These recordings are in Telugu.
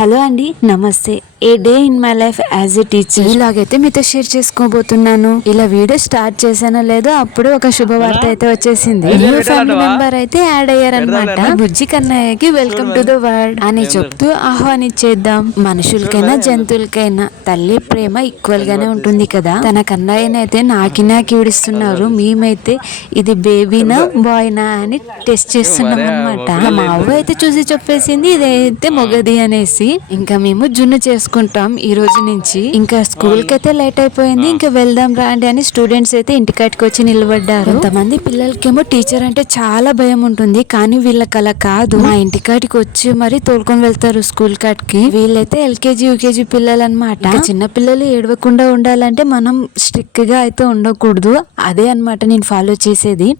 హలో అండి, నమస్తే. A day in my life as a teacher ఇలాగైతే మీతో షేర్ చేసుకోబోతున్నాను. ఇలా వీడియో స్టార్ట్ చేశానో లేదో అప్పుడు ఒక శుభవార్త అయితే వచ్చేసింది. న్యూ ఫ్యామిలీ మెంబర్ అయితే యాడ్ అయ్యారనమాట. బుజ్జి కన్నయ్యకి వెల్కమ్ టు ద వరల్డ్ అని చెప్తూ ఆహ్వానించేద్దాం. మనుషులకైనా జంతువులకైనా తల్లి ప్రేమ ఈక్వల్ గానే ఉంటుంది కదా. తన కన్నయ్యనైతే నాకి విడిస్తున్నారు. మేమైతే ఇది బేబీనా బాయ్నా అని టెస్ట్ చేస్తున్నాం అనమాట. మా అవ్వ అయితే చూసి చెప్పేసింది ఇదైతే మొగది అనేసి. ఇంకా మేము జున్ను చేసుకుంటాం ఈ రోజు నుంచి. ఇంకా స్కూల్ కి అయితే లేట్ అయిపోయింది. ఇంకా వెళ్దాం రాండి అని స్టూడెంట్స్ అయితే ఇంటికాటికి వచ్చి నిలబడ్డారు. కొంతమంది పిల్లలకేమో టీచర్ అంటే చాలా భయం ఉంటుంది, కానీ వీళ్ళకి అలా కాదు. మా ఇంటికాటికి వచ్చి మరి తోలుకొని వెళ్తారు స్కూల్ కాటికి. వీళ్ళైతే ఎల్కేజీ యూకేజీ పిల్లలు అనమాట. చిన్న పిల్లలు ఏడవకుండా ఉండాలంటే మనం స్ట్రిక్ట్ గా అయితే ఉండకూడదు. అదే అనమాట నేను ఫాలో చేసేది.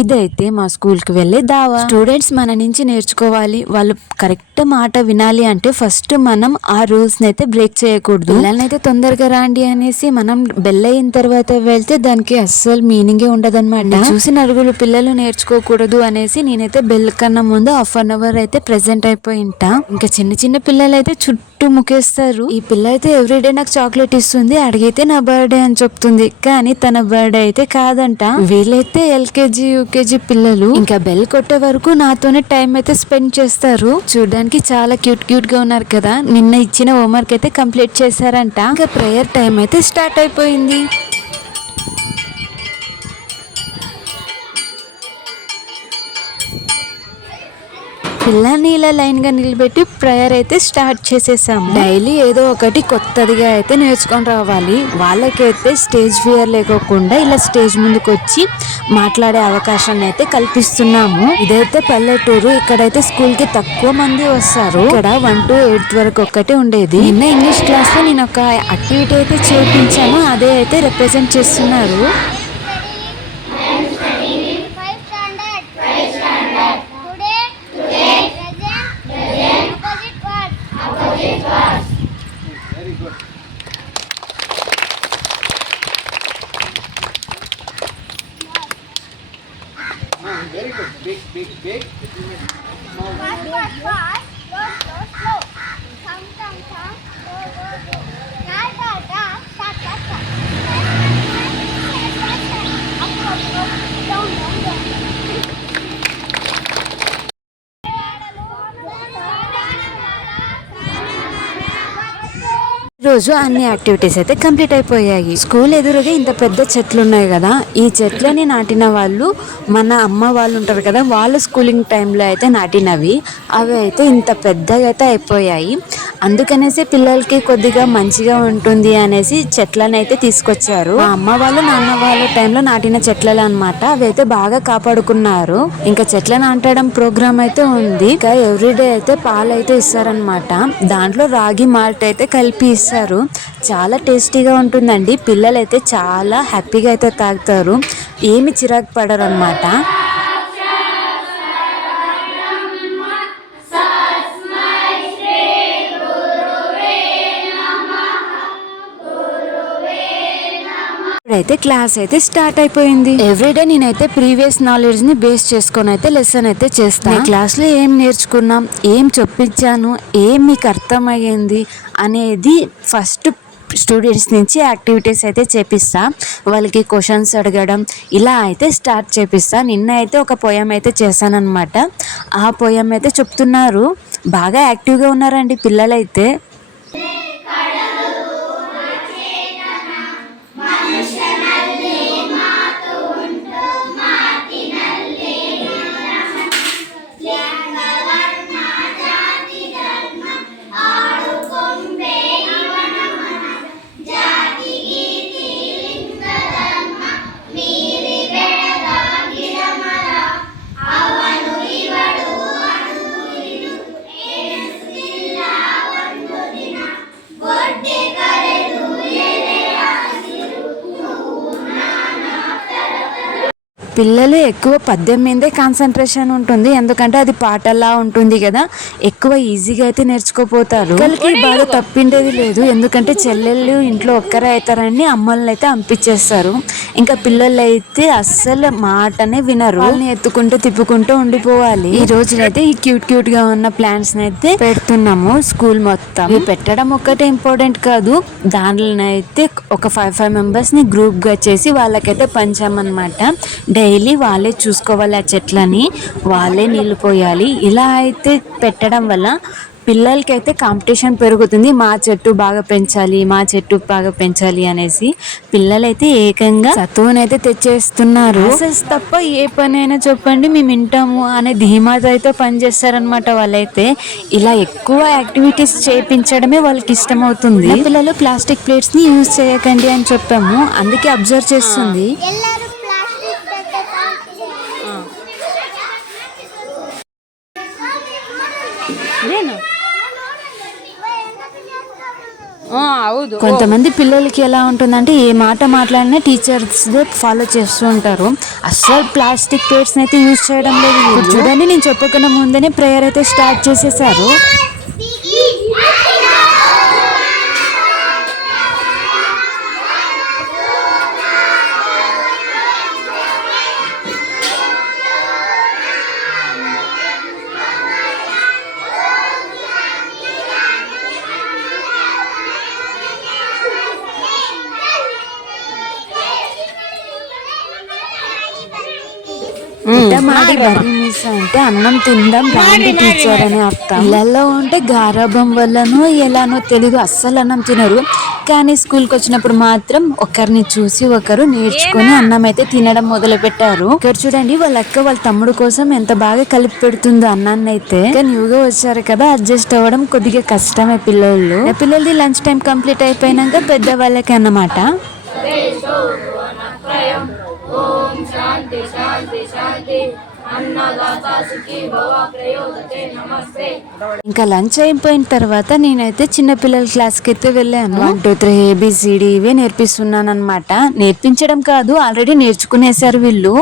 ఇదైతే మా స్కూల్ కి వెళ్ళే దావా. స్టూడెంట్స్ మన నుంచి నేర్చుకోవాలి, వాళ్ళు కరెక్ట్ మాట వినాలి అంటే ఫస్ట్ మనం ఆ రూల్స్ అయితే బ్రేక్ చేయకూడదు. పిల్లల్నైతే తొందరగా రాండి అనేసి మనం బెల్ అయిన తర్వాత వెళ్తే దానికి అస్సలు మీనింగే ఉండదన్నమాట. చూసి నలుగురు పిల్లలు నేర్చుకోకూడదు అనేసి నేనైతే బెల్ కన్నా ముందు ½ అయితే ప్రెసెంట్ అయిపోయింటా. ఇంకా చిన్న చిన్న పిల్లలు అయితే చుట్టూ ముఖేస్తారు. ఈ పిల్ల అయితే ఎవ్రీడే నాకు చాక్లెట్ ఇస్తుంది, అడిగితే నా బర్త్డే అని చెప్తుంది, కానీ తన బర్త్డే అయితే కాదంట. వీళ్ళైతే ఎల్కేజీ యూకేజీ పిల్లలు. ఇంకా బెల్ కొట్టే వరకు నాతోనే టైం అయితే స్పెండ్ చేస్తారు. చూడడానికి చాలా క్యూట్ గా ఉన్నారు కదా. నిన్న ఇచ్చిన హోంవర్క్ అయితే కంప్లీట్ చేశారంట. ఇంకా ప్రేయర్ టైం అయితే స్టార్ట్ అయిపోయింది. పిల్లల్ని ఇలా లైన్ గా నిలబెట్టి ప్రేయర్ అయితే స్టార్ట్ చేసేసాము. డైలీ ఏదో ఒకటి కొత్తదిగా అయితే నేర్చుకొని రావాలి. వాళ్ళకైతే స్టేజ్ ఫియర్ లేకోకుండా ఇలా స్టేజ్ ముందుకు వచ్చి మాట్లాడే అవకాశాన్ని అయితే కల్పిస్తున్నాము. ఇదైతే పల్లెటూరు. ఇక్కడైతే స్కూల్ కి తక్కువ మంది వస్తారు. ఇక్కడ 1 to 8 వరకు ఒక్కటే ఉండేది. నిన్న ఇంగ్లీష్ క్లాస్ లో నేను ఒక యాక్టివిటీ అయితే చేయించాను, అదే అయితే రిప్రజెంట్ చేస్తున్నారు. Very good. Big. Small. Fast. Slow. Come. Go. Da. Start. Up. Down. రోజు అన్ని యాక్టివిటీస్ అయితే కంప్లీట్ అయిపోయాయి. స్కూల్ ఎదురుగా ఇంత పెద్ద చెట్లు ఉన్నాయి కదా. ఈ చెట్లని నాటిన వాళ్ళు మన అమ్మ వాళ్ళు ఉంటారు కదా, వాళ్ళు స్కూలింగ్ టైంలో అయితే నాటినవి. అవి అయితే ఇంత పెద్దగా అయితే అయిపోయాయి. అందుకనేసి పిల్లలకి కొద్దిగా మంచిగా ఉంటుంది అనేసి చెట్లను అయితే తీసుకొచ్చారు. మా అమ్మ వాళ్ళు నాన్న వాళ్ళ టైంలో నాటిన చెట్లలు అనమాట. అవి అయితే బాగా కాపాడుకున్నారు. ఇంకా చెట్లను నాటడం ప్రోగ్రామ్ అయితే ఉంది. ఇంకా ఎవ్రీడే అయితే పాలు అయితే ఇస్తారనమాట. దాంట్లో రాగి మాల్ట్ అయితే కలిపి ఇస్తారు. చాలా టేస్టీగా ఉంటుందండి. పిల్లలైతే చాలా హ్యాపీగా అయితే తాగుతారు, ఏమి చిరాకు పడరు అనమాట. అయితే క్లాస్ అయితే స్టార్ట్ అయిపోయింది. ఎవ్రీడే నేనైతే ప్రీవియస్ నాలెడ్జ్ ని బేస్ చేసుకొని అయితే లెసన్ అయితే చేస్తాను. క్లాస్ లో ఏం నేర్చుకున్నాం, ఏం చెప్పించాను, ఏం మీకు అర్థమయ్యింది అనేది ఫస్ట్ స్టూడెంట్స్ నుంచి యాక్టివిటీస్ అయితే చేపిస్తా. వాళ్ళకి క్వశ్చన్స్ అడగడం ఇలా అయితే స్టార్ట్ చేపిస్తా. నిన్న అయితే ఒక పోయం అయితే చేశానన్నమాట. ఆ పోయం అయితే చెప్తున్నారు. బాగా యాక్టివ్గా ఉన్నారండి పిల్లలైతే. పిల్లలు ఎక్కువ పద్యం మీదే కాన్సన్ట్రేషన్ ఉంటుంది, ఎందుకంటే అది పాటలా ఉంటుంది కదా, ఎక్కువ ఈజీగా అయితే నేర్చుకోపోతారు. పిల్లలకి బాగా తప్పిండేది లేదు, ఎందుకంటే చెల్లెళ్ళు ఇంట్లో ఒక్కరే అవుతారని అమ్మల్ని అయితే పంపించేస్తారు. ఇంకా పిల్లలు అయితే అస్సలు మాటనే వినరు, వాళ్ళని ఎత్తుకుంటూ తిప్పుకుంటూ ఉండిపోవాలి. ఈ రోజునైతే ఈ క్యూట్ గా ఉన్న ప్లాంట్స్ అయితే పెడుతున్నాము స్కూల్ మొత్తం. ఇవి పెట్టడం ఒక్కటే ఇంపార్టెంట్ కాదు, దానిలో అయితే ఒక 5 మెంబర్స్ ని గ్రూప్ గా చేసి వాళ్ళకైతే పంచామన్నమాట. డైలీ వాళ్ళే చూసుకోవాలి ఆ చెట్లని, వాళ్ళే నీళ్లు పోయాలి. ఇలా అయితే పెట్టడం వల్ల పిల్లలకైతే కాంపిటీషన్ పెరుగుతుంది, మా చెట్టు బాగా పెంచాలి అనేసి. పిల్లలైతే ఏకంగా చదువునైతే తెచ్చేస్తున్నారు. తప్ప ఏ పని అయినా చెప్పండి మేము వింటాము అనే ధీమాతో అయితే పనిచేస్తారనమాట వాళ్ళైతే. ఇలా ఎక్కువ యాక్టివిటీస్ చేయించడమే వాళ్ళకి ఇష్టం అవుతుంది. పిల్లలు ప్లాస్టిక్ ప్లేట్స్ ని యూజ్ చేయకండి అని చెప్పాము, అందుకే అబ్జర్వ్ చేస్తుంది. ಎಲ್ಲರೂ ಪ್ಲಾಸ್ಟಿಕ್ ಹೌದು. కొంతమంది పిల్లలకి ఎలా ఉంటుందంటే ఏ మాట మాట్లాడినా టీచర్స్ ఫాలో చేస్తూ ఉంటారు, అస్సలు ప్లాస్టిక్ ప్లేట్స్ అయితే యూజ్ చేయడం లేదు. ఇప్పుడు చూడండి, నేను చెప్పకుండా ముందనే ప్రేయర్ అయితే స్టార్ట్ చేసేసారు. మాడి బర్రీ మిస్ అంటే అన్నం తిందాం రాండి టీచర్ అని అర్థం. ఇళ్లలో ఉంటే గారాబం వల్లనో ఎలానో తెలీదు, అస్సలు అన్నం తినరు. కానీ స్కూల్కి వచ్చినప్పుడు మాత్రం ఒకరిని చూసి ఒకరు నేర్చుకుని అన్నం అయితే తినడం మొదలు పెట్టారు. ఇక్కడ చూడండి, వాళ్ళ అక్క వాళ్ళ తమ్ముడు కోసం ఎంత బాగా కలిపి పెడుతుందో అన్నాన్ని అయితే. న్యూగా వచ్చారు కదా, అడ్జస్ట్ అవ్వడం కొద్దిగా కష్టమే పిల్లలది లంచ్ టైం కంప్లీట్ అయిపోయినాక పెద్ద వాళ్ళకి అన్నమాట. ఇంకా లంచ్ అయిపోయిన తర్వాత నేనైతే చిన్న పిల్లల క్లాస్కి అయితే వెళ్ళాను. 1 2 3 ABCD ఇవే నేర్పిస్తున్నాను అనమాట. నేర్పించడం కాదు, ఆల్రెడీ నేర్చుకునేసారు వీళ్ళు.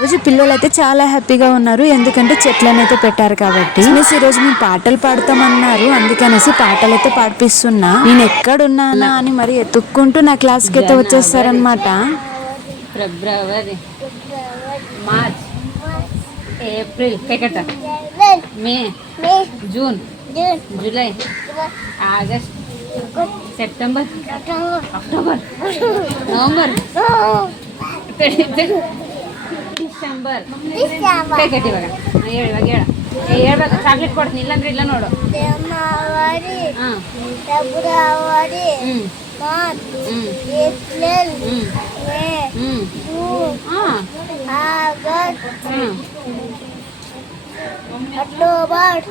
రోజు పిల్లలు అయితే చాలా హ్యాపీగా ఉన్నారు, ఎందుకంటే చెట్లను అయితే పెట్టారు కాబట్టి. ఈ రోజు మేము పాటలు పాడతామన్నారు, అందుకనేసి పాటలు అయితే పాడిపిస్తున్నా. నేను ఎక్కడున్నానా అని మరి ఎత్తుక్కుంటూ నా క్లాస్కి అయితే వచ్చేస్తారనమాట. February, March, April, May, June, July, August, September, October, November, December. ಹೇಳ್ಬೇಕು, ಚಾಕ್ಲೇಟ್ ಕೊಡ್ತೀನಿ, ಇಲ್ಲಾಂದ್ರೆ ಇಲ್ಲ ನೋಡು. January, February, March, April, May, June, August, October,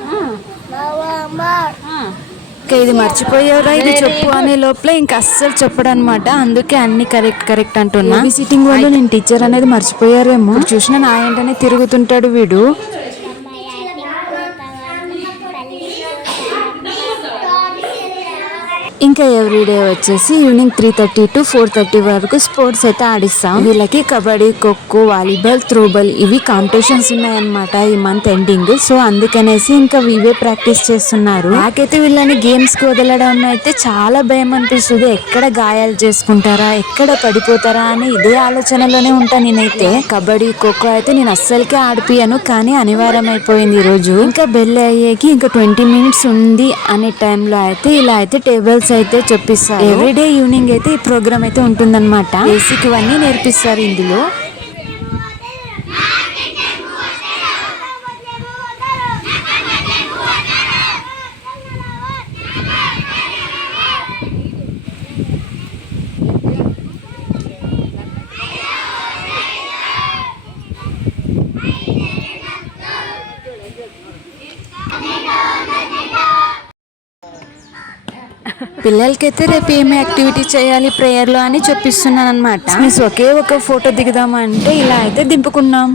November. ఇది మర్చిపోయారా, ఇది చెప్పు అనే లోపల ఇంకా అస్సలు చెప్పడం అనమాట. అందుకే అన్ని కరెక్ట్ అంటున్నా. సిట్టింగ్ వాళ్ళు నేను టీచర్ అనేది మర్చిపోయారేమో. చూసిన నా ఏంటనే తిరుగుతుంటాడు వీడు. ఇంకా ఎవ్రీడే వచ్చేసి ఈవినింగ్ 3:30 to 4:30 వరకు స్పోర్ట్స్ అయితే ఆడిస్తాం. వీళ్ళకి కబడ్డీ, ఖోఖో, వాలీబాల్, త్రోబాల్ ఇవి కాంపిటీషన్స్ ఉన్నాయన్నమాట ఈ మంత్ ఎండింగ్. సో అందుకనేసి ఇంకా ఇవే ప్రాక్టీస్ చేస్తున్నారు. నాకైతే వీళ్ళని గేమ్స్ కి వదలడం అయితే చాలా భయం అనిపిస్తుంది. ఎక్కడ గాయాలు చేసుకుంటారా, ఎక్కడ పడిపోతారా అని ఇదే ఆలోచనలోనే ఉంటాను నేనైతే. కబడ్డీ, ఖోఖో అయితే నేను అస్సలకే ఆడిపియను, కానీ అనివార్యం అయిపోయింది ఈ రోజు. ఇంకా బెల్ అయ్యేకి ఇంకా 20 minutes ఉంది అనే టైంలో అయితే ఇలా అయితే టేబుల్స్ అయితే చెప్పిస్తారు. ఎవ్రీడే ఈవినింగ్ అయితే ఈ ప్రోగ్రామ్ అయితే ఉంటుందన్నమాట. బేసిక్ ఇవన్నీ నేర్పిస్తారు ఇందులో. పిల్లలకైతే రేపు ఏమి యాక్టివిటీ చేయాలి ప్రేయర్ లో అని చెప్పిస్తున్నాను అనమాట. మిస్ ఒకే ఒక ఫోటో దిగుదామా అంటే ఇలా అయితే దింపుకున్నాం.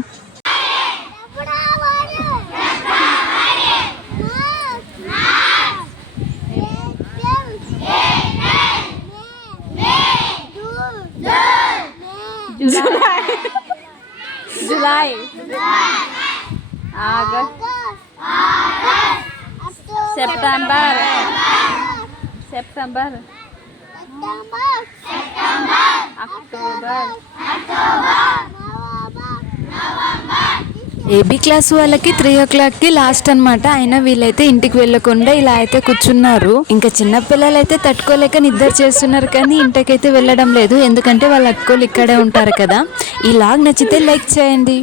July August September October AB class వాళ్ళకి 3 o'clockకి లాస్ట్ అన్నమాట. అయినా వీళ్ళైతే ఇంటికి వెళ్ళకుండా ఇలా అయితే కూర్చున్నారు. ఇంకా చిన్న పిల్లలు అయితే తట్టుకోలేక నిద్ర చేస్తున్నారు, కానీ ఇంటికైతే వెళ్ళడం లేదు, ఎందుకంటే వాళ్ళ అక్కలు ఇక్కడే ఉంటారు కదా. ఈ లాగ్ నచ్చితే లైక్ చేయండి.